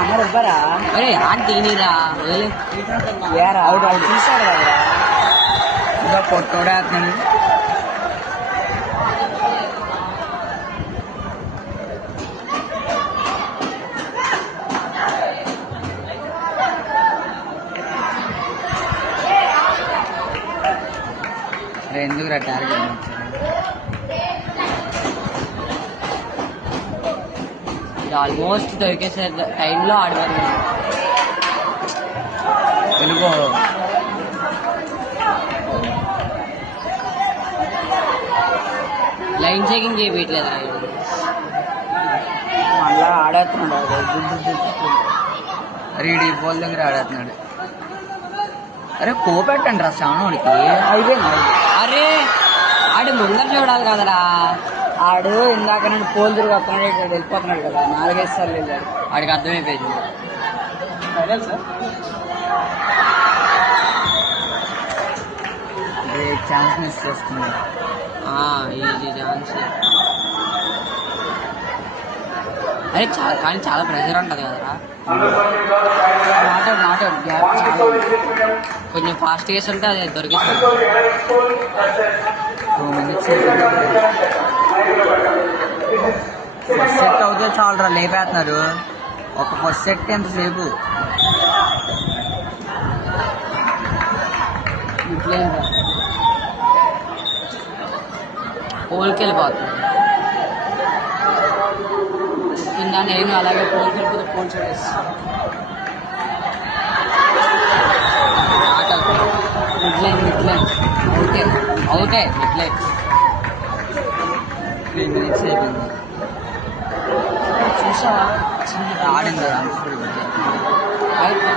అమ్మరు ఇవ్వరా? అరే ఆంటీ నీరా వదిలే. అవుట్ అవుట్ చూసాడు కదా ఇంకా కొట్టోడే అతను. ఎందుకురా టార్గెట్ ఆల్మోస్ట్ దొరికేసే టైంలో ఆడవారు తెలుగు లైన్ చెకింగ్ చేయట్లేదా? మళ్ళా ఆడేస్తున్నాడు. అరే ఈ బాల్ దగ్గర ఆడేస్తున్నాడు. అరే కోపెట్టండి రా శ్రావణుడికి. అయిపోయింది. అరే ఆడు ముందర చూడాలి కదరా. ఆడు ఇందాక నుండి పోల్ తిరిగి వస్తున్నాడు, ఇక్కడ వెళ్ళిపోతున్నాడు కదా. 4-5 సార్లు వెళ్ళాడు. వాడికి అర్థమైపోయింది. ఛాన్స్ మిస్ చేసుకున్నాడు. ఇది ఛాన్స్. అరే కానీ చాలా ప్రెషర్ ఉంటుంది కదరా. నాట్ గ్యాప్ చాలా కొంచెం ఫాస్ట్ చేసి ఉంటే అది దొరికిస్తుంది. 2 minutes ఫస్ట్ సెట్ అవుతే చాలరా లేపేస్తున్నారు. ఒక ఫస్ట్ సెట్ ఎంతసేపు పోల్కి వెళ్ళిపోతుంది కింద. నేను అలాగే పోల్కి వెళ్ళిపోతే పోల్ చూడేస్తాను. మిడ్లైన్ అవుతే మిడ్లైన్. 3 minutes అయిపోయింది. చూసా ఆడింది అయితే